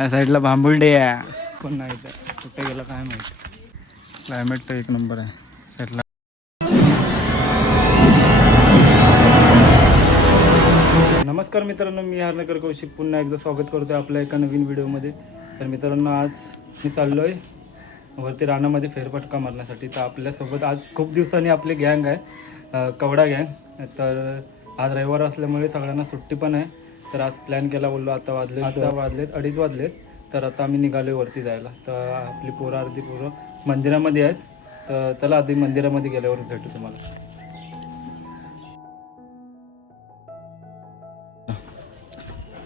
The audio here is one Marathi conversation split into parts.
या साईडला भांबुर्डे आहे, पण नाही तर कुठे गेला काय माहिती. क्लायमेट तर एक नंबर आहे साईडला. नमस्कार मित्रांनो, मी हरनकर कौशिक पुन्हा एकदा स्वागत करतो आहे आपल्या एका नवीन व्हिडिओमध्ये. तर मित्रांनो, आज मी चाललो आहे वरती रानामध्ये फेरफटका मारण्यासाठी. तर आपल्यासोबत आज खूप दिवसांनी आपली गँग आहे, कवडा गँग. तर आज रविवार असल्यामुळे सगळ्यांना सुट्टी पण आहे. तर आज प्लॅन केला, बोललो आता वाजलेत 2:30 वाजलेत. तर आता आम्ही निघालो वरती जायला. तर आपली अर्धी पोरं मंदिरामध्ये आहेत. तर चला आधी मंदिरामध्ये गेल्यावर भेटू तुम्हाला.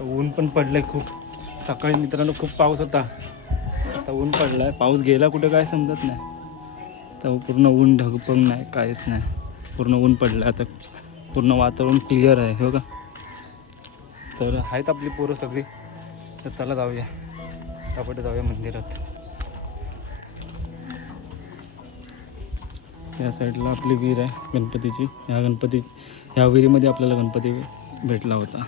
ऊन पण पडलंय खूप. सकाळी मित्रांनो खूप पाऊस होता, आता ऊन पडलाय. पाऊस गेला कुठे काय समजत नाही. तर पूर्ण ऊन, ढग पण नाही, काहीच नाही, पूर्ण ऊन पडलं. आता पूर्ण वातावरण क्लिअर आहे हो का. तर आहेत आपली पोरं सगळी. तर चला जाऊया, आपण जाऊया मंदिरात. या साईडला आपली विहीर आहे गणपतीची. ह्या विहिरीमध्ये आपल्याला गणपती भेटला होता.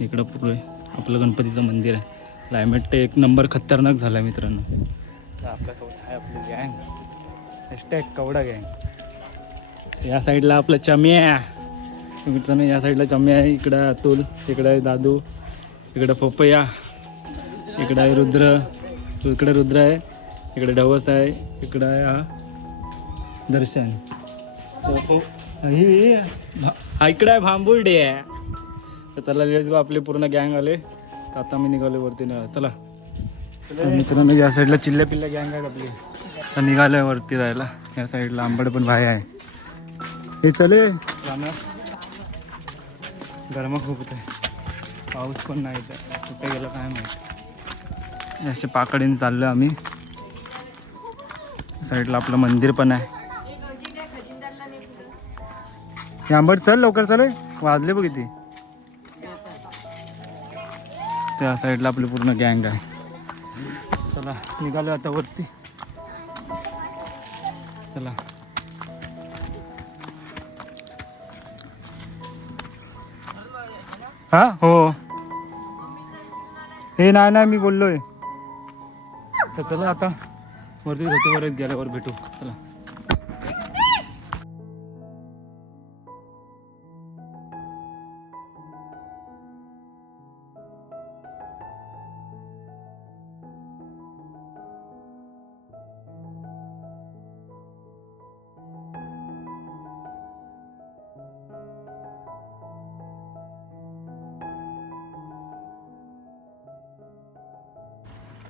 इकडं पुढे आपलं गणपतीचं मंदिर आहे. क्लायमेट तर एक नंबर खतरनाक झाला आहे मित्रांनो. तर आपल्यासोबत आहे आपली गँग, कवडा गँग. या साईडला आपलं चम्या मित्रांनो, या साईडला चम्या आहे. इकडं अतुल, इकडं आहे दादू, इकडं पोपया, इकडं आहे रुद्र, इकडे रुद्र आहे, इकडे ढवस आहे, इकडं आहे हा दर्शन. इकडं आहे भांबुर्डे आहे. तर चला लेट्स गो, आपले पूर्ण गँग आले. आता मी निघालो वरती. चला मित्रांनो, या साईडला चिल्ल्या पिल्ल्या गँग आहेत आपली. तर निघालो आहे वरती जायला. या साईडला आंबड पण भाई आहे. हे चले जाणार. गरमा खूप होत आहे, पाऊस पण नाही तर कुठे गेला काय माहिती. असे पाकडीने चाललो आम्ही. साईडला आपलं मंदिर पण आहे. हे आंबड चल लवकर, चल वाजले बघ किती. त्या साईडला आपली पूर्ण गँग आहे. चला निघालो आता वरती. चला हा हो, हे नाही मी बोललोय. तर चला आता वरती धोतीवर गेल्यावर भेटू. चला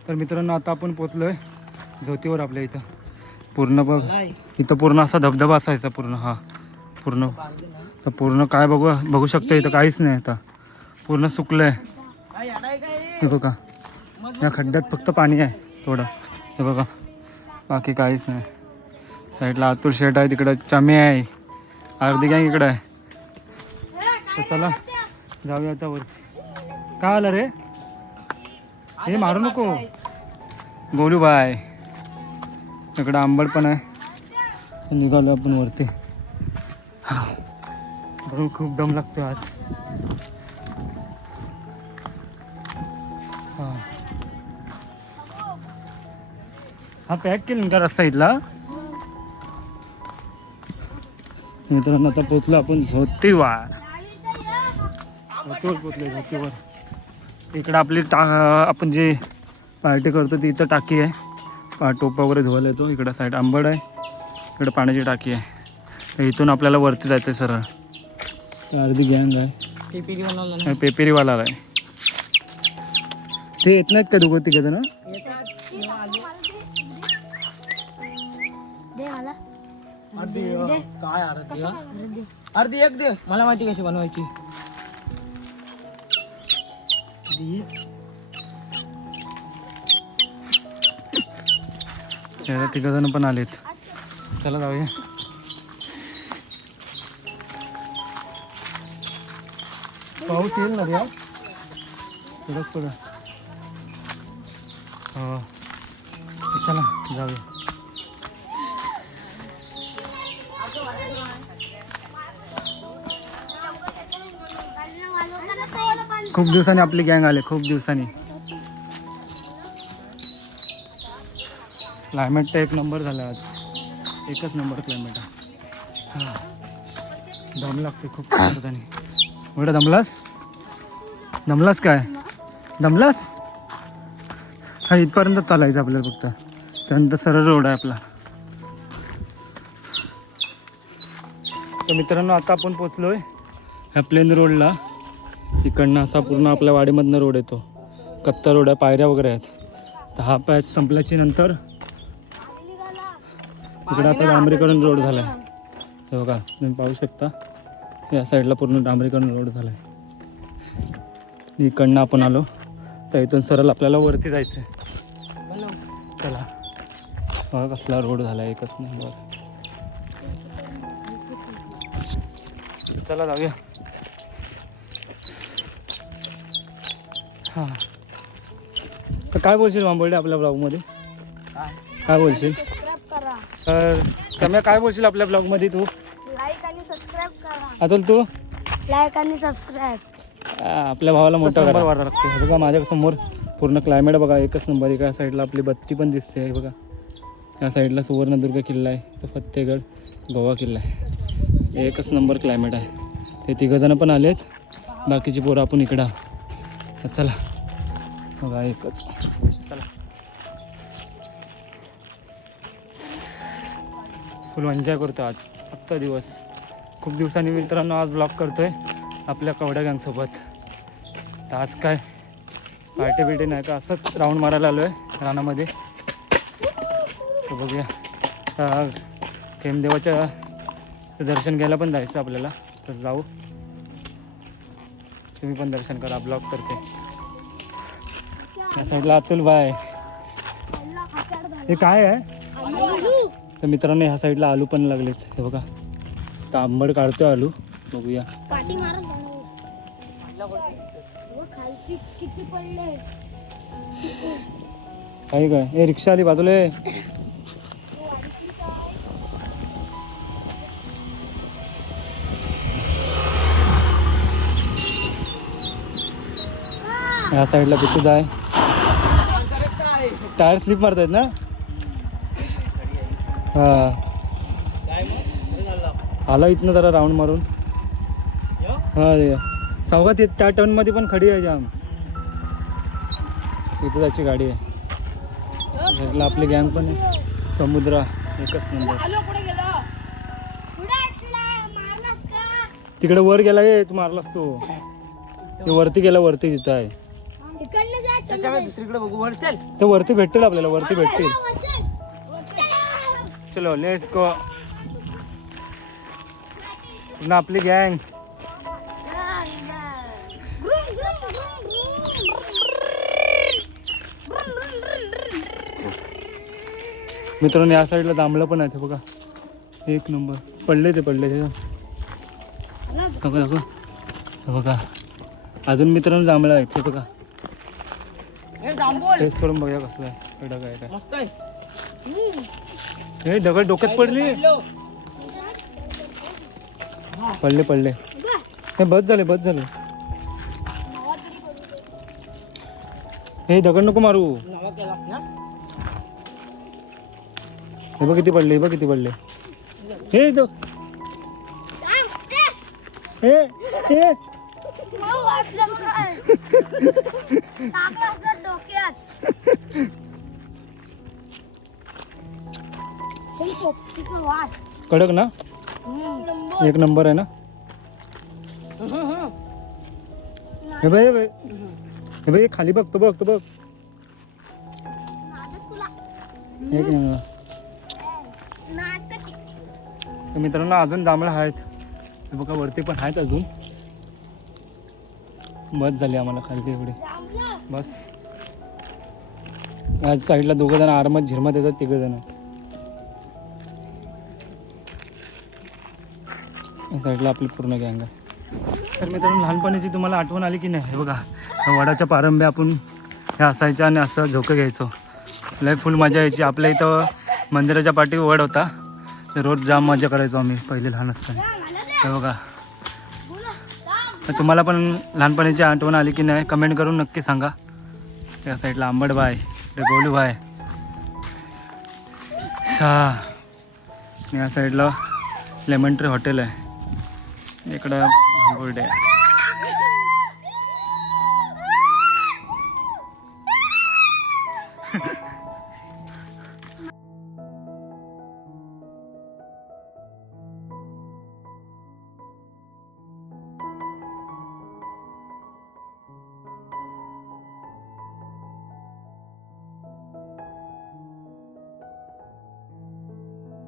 तर मित्रांनो, आता आपण पोचलोय झोतीवर आपल्या इथं. पूर्ण बघ, इथं पूर्ण असा धबधबा असायचा पूर्ण. हा पूर्ण, तर पूर्ण काय बघू शकता, इथं काहीच नाही. आता पूर्ण सुकलंय. हे बघा, या खड्ड्यात फक्त पाणी आहे थोडं. हे बघा, बाकी काहीच नाही. साईडला अतुल शेट आहे, तिकडं चमे आहे, अर्धी गँग इकडं आहे. तर चला जाऊया आता वरती. काय आलं रे, हे मारू नको गोलूबाय. इकडं आंबड पण आहे. निघालो आपण वरती. बघून खूप दम लागतो आज. हा पॅक केलं का रस्ता इथला. मित्रांनो, आता पोचलो आपण झोतीवर. पोचलो झोतीवर. इकडं आपली आपण जे पार्टी करतो ती इथं टाकी आहे. टोपा वगैरे धुवायला येतो. इकडं साईड आंबड आहे, इकडं पाण्याची टाकी आहे. तर इथून आपल्याला वरती जायचं आहे सरळ. अर्धी गँग आहे, पेपेरीवाला आहे. ते येत नाहीत का दोघं तिघं जण. अर्धी एक दे, मला माहिती कशी बनवायची. तिघ जण पण आलेत. चला जाऊया. पाऊस येईल ना रे आज, थोडं. हो चला जाऊया. खूप दिवसांनी आपली गँग आले, खूप दिवसांनी. क्लायमेट तर एक नंबर झाला आज. एकच नंबर क्लायमेट आहे. हां दम लागते खूप करताना. एवढं दमलास काय दमलास? हा इथपर्यंत चालायचं आपल्याला फक्त. त्यानंतर सरळ रोड आहे आपला. तर मित्रांनो आता आपण पोचलोय ह्या प्लेन रोडला. इकडनं असा पूर्ण आपल्या वाडीमधनं रोड येतो. कच्चा रोड आहे, पायऱ्या वगैरे आहेत. तर हा पॅच संपल्याची नंतर इकडे आता डांबरीकरण रोड झाला आहे. हे बघा तुम्ही पाहू शकता या साईडला पूर्ण डांबरीकरण रोड झाला आहे. इकडनं आपण आलो तर इथून सरळ आपल्याला वरती जायचं आहे. चला बघा कसला रोड झाला आहे, एकच नंबर. चला जाऊया. हां तर काय बोलशील मांबोर्डे आपल्या ब्लॉगमध्ये? काय बोलशील? तर सम्या काय बोलशील आपल्या ब्लॉगमध्ये तू? लाईक आणि सबस्क्राईब करा. अतुल तू? लाईक आणि सबस्क्राईब. आपल्या भावाला मोठा नंबर वाढायला लागते. बघा माझ्या समोर पूर्ण क्लायमेट बघा एकच नंबर. एका साईडला आपली बत्ती पण दिसते आहे बघा. या साईडला सुवर्णदुर्ग किल्ला आहे, तर फत्तेगड गोवा किल्ला आहे. एकच नंबर क्लायमेट आहे. ते तिघंजणं पण आलेत, बाकीची पोरं आपण इकडं. तर चला बघा एकच. चला फुल एन्जॉय करतो आज फक्त दिवस. खूप दिवसांनी मित्रांनो आज ब्लॉग करतोय आपल्या कवड्या गँगसोबत. तर आज काय पार्टी बिर्टी नाही का, असंच राऊंड मारायला आलो आहे रानामध्ये. तर बघूया आता थेंबदेवाच्या दर्शन घ्यायला पण जायचं आपल्याला. तर जाऊ, तुम्ही पण दर्शन करा, ब्लॉग करते. या साईडला अतुल भाई. हे काय आहे? तर मित्रांनो ह्या साईडला आलू पण लागलेत. हे बघा तर आंबट काढतोय आलू. बघूया पाठी मारा. किती पडले? काही काय. हे रिक्षा आली बाजूला. ह्या साईडला किती आहे. टायर स्लिप मारतायत ना. हां आला इथनं जरा राऊंड मारून. हां चौघात येत त्या टर्नमध्ये पण खडी आहे जाम. इथं जायची गाडी आहे. साईडला आपली गँग पण आहे. समुद्र एकच नंबर. तिकडे वर गेला आहे तू, मारलास तू. ते वरती गेला, वरती तिथं आहे. दुसरीकडे बघू वर. चल ते वरती भेटतील आपल्याला, वरती भेटतील. चलो लेट्स गो. पुन्हा आपली गँग. मित्रांनो या साईडला जांभळं पण आहे. ते बघा एक नंबर. पडले ते बघा अजून मित्रांनो जांभळं आहेत. ते बघा टेस्ट करून बघा कसलं आहे. दगड आहे काय मस्त आहे. हे दगड डोक्यात पडली. पडले हे बस झाले. हे दगड नको मारू. हे बघ किती पडले. हे कडक ना. एक नंबर आहे ना. हे भाई खाली बघतो बघ. एक नंबर. मित्रांनो अजून जांभळं आहेत. हे बघा वरती पण आहेत अजून. बस झाली आम्हाला खाली एवढी बस. या साईडला दोघं जण आरामात झिरमत येतात. तिघं जण या साईडला आपली पूर्ण गँग आहे. तर मित्रांनो लहानपणीची तुम्हाला आठवण आली की नाही? हे बघा वडाच्या पारंब्या आपण ह्या असायच्या आणि असं झोकं घ्यायचो. लय फुल मजा यायची. आपल्या इथं मंदिराच्या पाठी वड होता. ते रोज जाम मजा करायचो आम्ही पहिले लहान असताना. हे बघा तर तुम्हाला पण लहानपणीची आठवण आली की नाही कमेंट करून नक्की सांगा. त्या साईडला आंबट भाई, गोलू भाई. अच्छा, या साईडला लेमन ट्री हॉटेल आहे, इकडं बोर्ड आहे.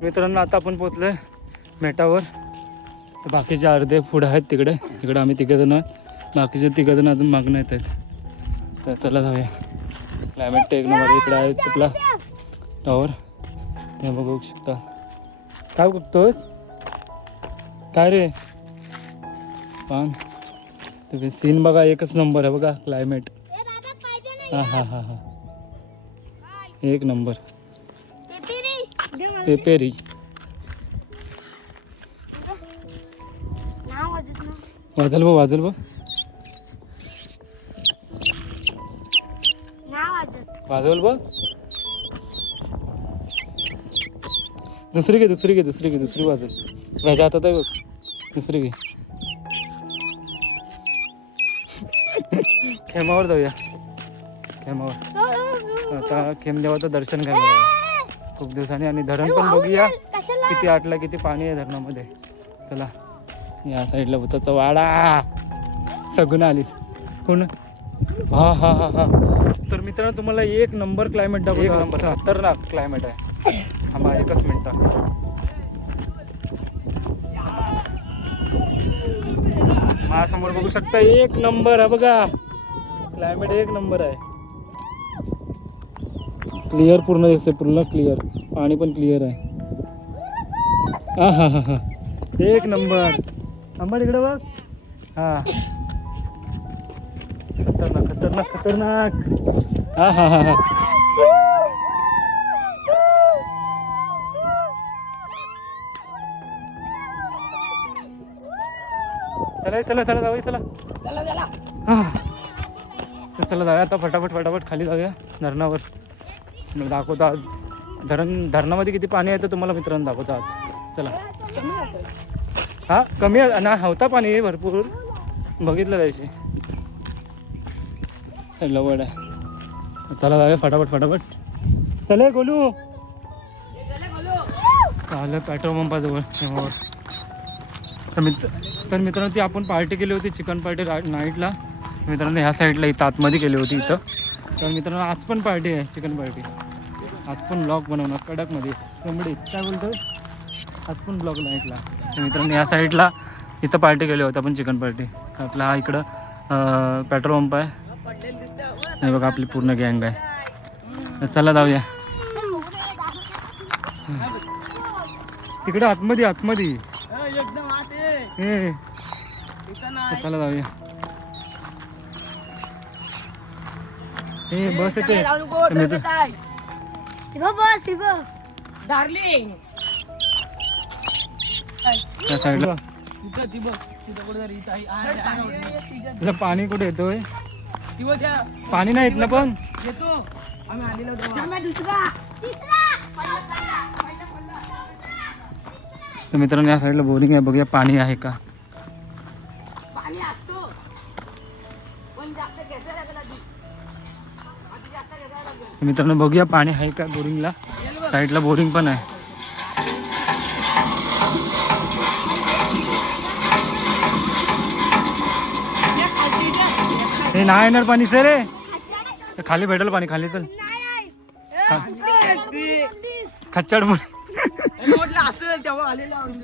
मित्रांनो आता आपण पोचलोय मेटावर. तर बाकीचे अर्धे पुढे आहेत तिकडे, इकडे आम्ही तिघजण आहोत, बाकीचे तिघजण अजून मागणं येत आहेत. तर चला जाऊया. क्लायमेट एक नंबर. इकडे आहे आपला टॉवर, ते बघू शकता. काय बघतोस काय रे पान? तुम्ही सीन बघा, एकच नंबर आहे बघा क्लायमेट. हां हां हां हां, एक नंबर. पेपेरी वाजल बघ, वाजल बघ, वाजवल बघ. दुसरी घे, दुसरी घे, दुसरी घे, दुसरी वाजल. माझ्या हातात आहे बघ, दुसरी घे. खेमावर जाऊया, खेमावर. आता खेमदेवाचं दर्शन घ्यायला खूप दिवसांनी, आणि धरण पण बघूया किती आटला, किती पाणी आहे धरणामध्ये. चला, या साईडला भूताचा वाडा. सगून आलीस कोण? हा हा हा हा. तर मित्रांनो तुम्हाला एक नंबर क्लायमेट दाखवतो. एक नंबर खतरनाक क्लायमेट आहे. आम्हा एकच मिनटं. माझ्यासमोर बघू शकता, एक नंबर आहे बघा क्लायमेट, एक नंबर आहे. क्लिअर पूर्ण दिसते, पूर्ण क्लिअर. पाणी पण क्लिअर आहे. हा हा हा हा, एक नंबर. आंबा इकडे बघ. हा, खतरनाक खतरनाक खतरनाक. हा हा हा हा. चला चला चला जाऊया, चला हा. चला जाऊया आता फटाफट फटाफट खाली जाऊया धरणावर. मग दाखवतो आज धरणामध्ये किती पाणी आहे तर तुम्हाला मित्रांनो दाखवतो आज. चला. हा कमी ना, होता पाणी भरपूर, बघितलं जायचे. लवड आहे. चला जाऊया फटाफट फटाफट. चले गोलू. चाललं पेट्रोल पंपाजवळ. तर मित्रांनो ती आपण पार्टी केली होती, चिकन पार्टी नाईटला. मित्रांनो ह्या साईडला इथं आतमध्ये केली होती इथं. तर मित्रांनो आज पण पार्टी आहे, चिकन पार्टी. आज पण ब्लॉग बनवणार कडकमध्ये समडीत. काय बोलतो आज पण ब्लॉग नाईटला. तर मित्रांनो या साईडला इथं पार्टी केली होती आपण, चिकन पार्टी. आपला हा इकडं पेट्रोल पंप आहे. हे बघा आपली पूर्ण गँग आहे. तर चला जाऊया तिकडं आतमध्ये, आतमध्ये. हे चला जाऊया. हे बस येते डार्लिंग. त्या साईडला. तुला पाणी कुठे येतोय? पाणी नाही येत ना पण. तर मित्रांनो या साईडला बोरिंग आहे, बघूया पाणी आहे का. मित्रांनो बघूया पाणी आहे का बोरिंगला. साईडला बोरिंग पण आहे. हे नाही येणार पाणी सर रे. खाली भेटेल पाणी, खाली चल. खच्चड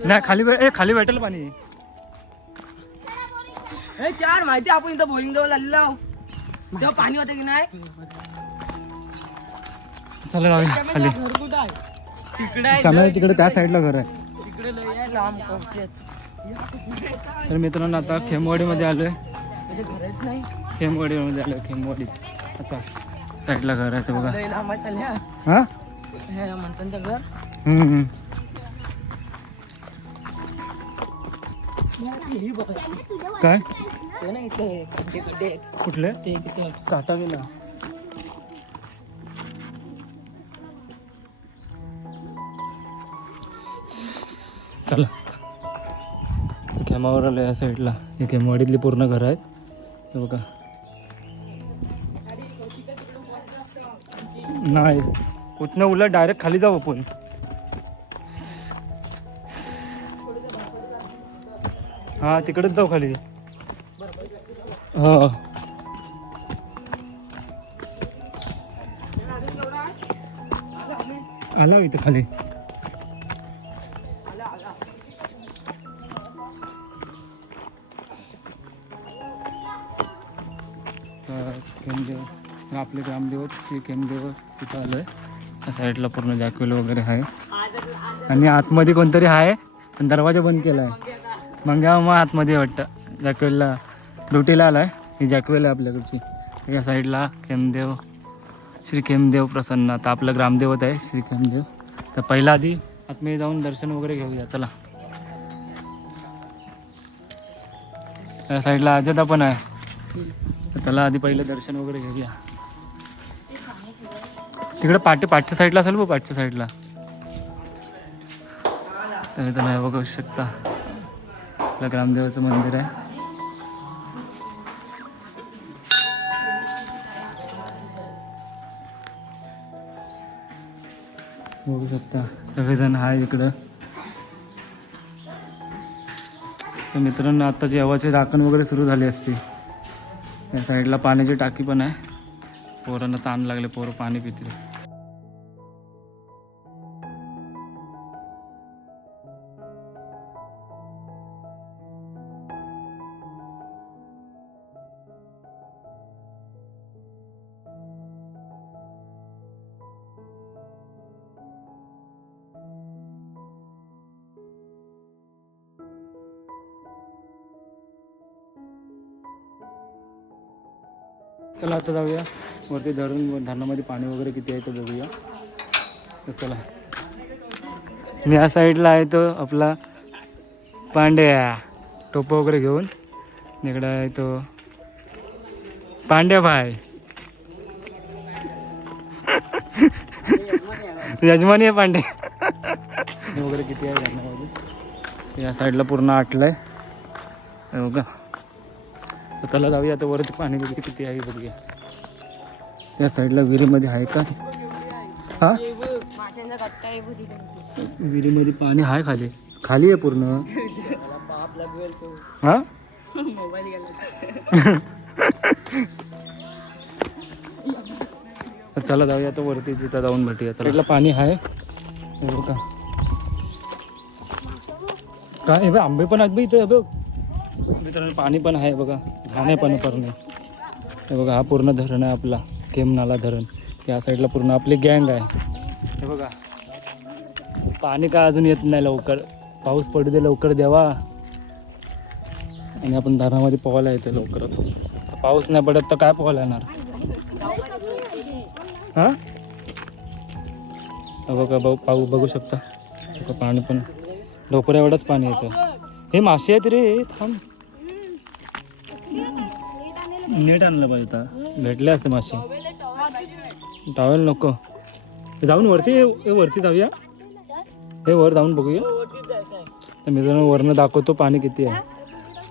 नाही, खाली भेटेल पाणी. चार माहिती आपण इथं बोरिंग जवळ आलेलो तेव्हा पाणी होतं की नाही. चला जाऊया खाली. तिकडे तिकडे त्या साईडला घर आहे. तिकडे लांब. तर मित्रांनो आता खेमवाडीमध्ये आलोय. खेमवाडीमध्ये आलोय, खेमवाडीत. आता साईडला घर आहे ते बघा. हा म्हणतांचं घर. काय ते नाही इथे खड्डे कुठले? ते तिथे काटा गेला. चला खेमावर आलं या साईडला. हे खेमवाडीतली पूर्ण घरं आहेत हे बघा. नाही उठणं उलट डायरेक्ट खाली जाऊ आपण. हां तिकडेच जाऊ खाली. हो आला इथं खाली. केमदेव आपले ग्रामदेवत श्री केमदेव तिथं आलं आहे. त्या साईडला पूर्ण जॅक्वेल वगैरे आहे आणि आतमध्ये कोणतरी आहे पण दरवाजा बंद केला आहे. मंग्या मग आतमध्ये वाटतं जॅक्वेलला ड्युटीला आला आहे. ही जॅक्वेल आहे आपल्याकडची. या साईडला केमदेव श्री केमदेव प्रसन्न. आता आपलं ग्रामदेवत आहे श्री केमदेव. तर पहिला आधी आतमध्ये जाऊन दर्शन वगैरे घेऊया. चला या साईडला अजदा पण आहे. चला आधी पहिलं दर्शन वगैरे घेऊया. तिकडे पाठच्या साईडला असेल बघ पाठच्या साईडला. तुम्ही तर नाही बघू शकता आपलं ग्रामदेवाचं मंदिर आहे. बघू शकता सगळेजण आहे इकडं. तर मित्रांनो आता जेवाचे राखण वगैरे सुरू झाली असते. या साईडला पाण्याची टाकी पण आहे. पोरांना ताण लागले पोरं पाणी पितील. चला आता जाऊया वरती धरणामध्ये पाणी वगैरे किती आहे ते बघूया. तर चला मी या साईडला आहे तो आपला पांड्या टोपं वगैरे घेऊन. इकडं आहे तो पांड्या भाई यजमानी आहे पांडे वगैरे किती आहे धरणामध्ये. या साईडला पूर्ण आटलं आहे बघा. तर चला जाऊया आता वरती पाणी वगैरे किती आहे बघूया. त्या साईडला विहिरीमध्ये आहे का. हां विहिरीमध्ये पाणी आहे खाली खाली आहे पूर्ण. हां चला जाऊया आता वरती तिथं जाऊन भेटूया. साईडला पाणी आहे का काय हे बघ आंबे पण आहेत बघ इथं बघ. मित्रांनो पाणी पण आहे बघा. घाणे पण पूर्ण हे बघा. हा पूर्ण धरण आहे आपला केमनाला धरण. त्या साईडला पूर्ण आपली गँग आहे हे बघा. पाणी का अजून येत नाही लवकर. पाऊस पडू दे लवकर देवा आणि आपण धरणामध्ये पोहायला येतो लवकरच. पाऊस नाही पडत तर काय पोहायला येणार. हां बघा पाऊस बघू शकता बघा. पाणी पण लवकर एवढंच पाणी येतं. हे मासे आहेत रे. थांब नेट आणलं पाहिजे आता. भेटले असते मासे. टॉवेल नको. जाऊन वरती वरती जाऊया. हे वर जाऊन बघूया. तर मित्रांनो वरनं दाखवतो पाणी किती आहे.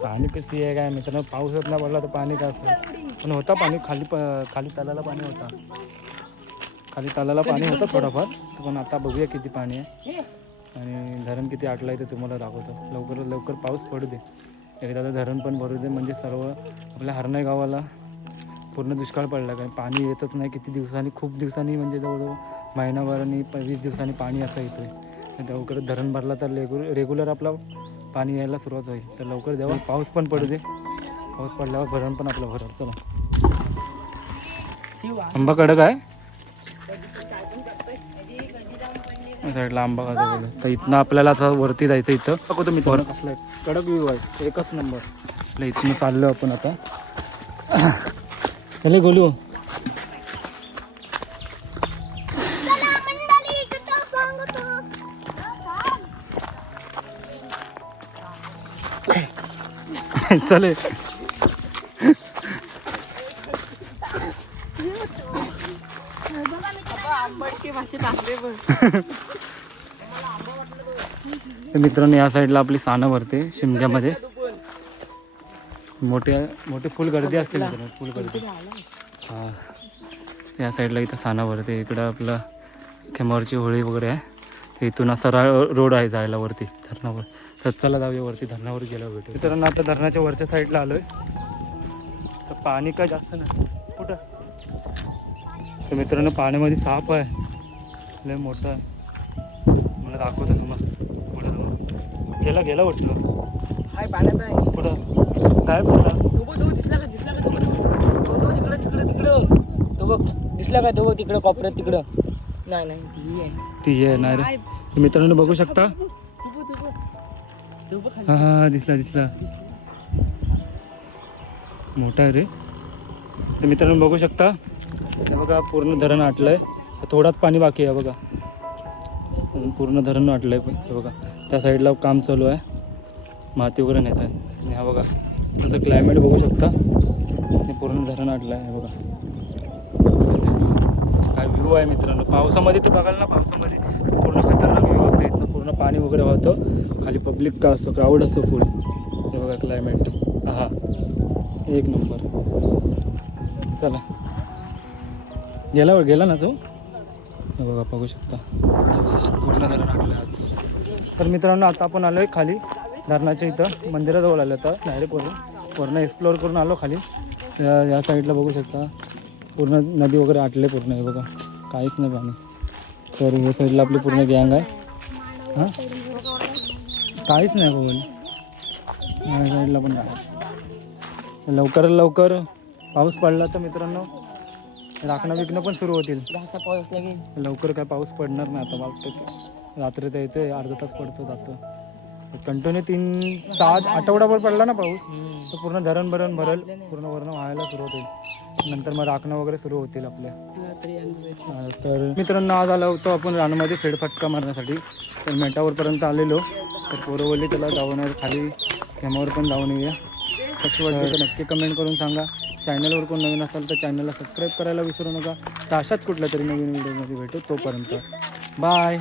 पाणी किती आहे काय मित्रांनो. पाऊस होत नाही पडला तर पाणी काय असतं पण होता पाणी. खाली तलाला पाणी होता. खाली तलाला पाणी होतं थोडंफार. पण आता बघूया किती पाणी आहे आणि धरण किती आटलं आहे ते तुम्हाला दाखवतो. लवकर पाऊस पडू दे एकदा तर धरण पण भरू दे. म्हणजे सर्व आपल्या हरणाई गावाला पूर्ण दुष्काळ पडला. कारण पाणी येतच नाही किती दिवसांनी. खूप दिवसांनी म्हणजे जवळजवळ महिनाभर आणि 20 दिवसांनी पाणी असं येतं आहे. लवकर धरण भरला तर रेग्युलर आपला पाणी यायला सुरुवात होईल. तर लवकर द्यावा. पाऊस पण पडू दे. पाऊस पडल्यावर धरण पण आपलं भरल. चला आंबा कडक आहे साईडला आंबा खायचा. तर इथनं आपल्याला असं वरती जायचं. इथं बघू तुम्ही वर असलं कडक व्ह्यू आहे एकच नंबर. आपल्या इथनं चाललो आपण आता. चले गोलू चले. तर मित्रांनो या साईडला आपली सानं भरते शिमग्यामध्ये. मोठी फुल गर्दी असते मित्रांनो, फुल गर्दी. हां या साईडला इथं साना भरते. इकडं आपलं खेमावरची होळी वगैरे आहे. तर इथून असा रोड आहे जायला वरती धरणावर. तर चला जाऊया वरती, धरणावर गेल्यावर भेटू. मित्रांनो आता धरणाच्या वरच्या साईडला आलोय. तर पाणी काय जास्त नाही. कुठं तर मित्रांनो पाण्यामध्ये साप आहे, लय मोठा आहे. मला दाखवतो तुम्हाला. पुढं गेला वाटलं. हाय पाण्यात आहे. कुठं काय झाला? तो दिसला का तो तिकडं तो बघ दिसला का तो बघ तिकडं कोपऱ्यात तिकडं. नाही ती आहे नाही रे. तर मित्रांनो बघू शकता. हां दिसला मोठा आहे रे. तर मित्रांनो बघू शकता, हे बघा पूर्ण धरण आटलंय. थोडाच पाणी बाकी आहे बघा. पूर्ण धरण आटलंय. हे बघा त्या साईडला काम चालू आहे, माती वगैरे नेत आहे. आणि हा बघा त्याचं क्लायमेट बघू शकता. हे पूर्ण धरण आटलं आहे. हे बघा काय व्ह्यू आहे मित्रांनो. पावसामध्ये तर बघाल ना, पावसामध्ये पूर्ण खतरनाक व्ह्यू असते. इथनं पूर्ण पाणी वगैरे होतं. खाली पब्लिक का असं क्राऊड असं फुल. हे बघा क्लायमेट. हा एक नंबर. चला गेला ना तो. हे बघा बघू शकता पूर्ण धरण आटलं आज. तर मित्रांनो आता आपण आलो आहे खाली धरणाच्या इथं मंदिराजवळ आलं. तर डायरेक्ट वरून एक्सप्लोअर करून आलो खाली. या साईडला बघू शकता पूर्ण नदी वगैरे आटले पूर्ण. हे बघा काहीच नाही पाणी. तर या साईडला आपली पूर्ण गँग आहे. हां काहीच नाही बघून. या साईडला पण काय लवकर पाऊस पडला तर मित्रांनो राखणं विकणं पण सुरू होतील. पाऊस लागेल लवकर काय पाऊस पडणार नाही आता. वाटतं रात्री तर येते, अर्धा तास पडतो जातं. कंटिन्यू 3-7 आठवडाभर पडला ना पाऊस तर पूर्ण धरण भरल, पूर्ण वरण व्हायला सुरू होतील. नंतर मग राखणं वगैरे सुरू होतील आपल्या. तर मित्रांनो आज आलो होतो आपण रानामध्ये फेडफटका मारण्यासाठी. तर मेटावरपर्यंत आलेलो. तर पोरवली त्याला जाऊन खाली खेमावर पण जाऊन येऊया. कशी वाटली तर नक्की कमेंट करून सांगा. चॅनलवर कोण नवीन असाल तर चॅनलला सबस्क्राईब करायला विसरू नका. तर अशाच कुठल्या तरी नवीन व्हिडिओमध्ये भेटू. तोपर्यंत बाय.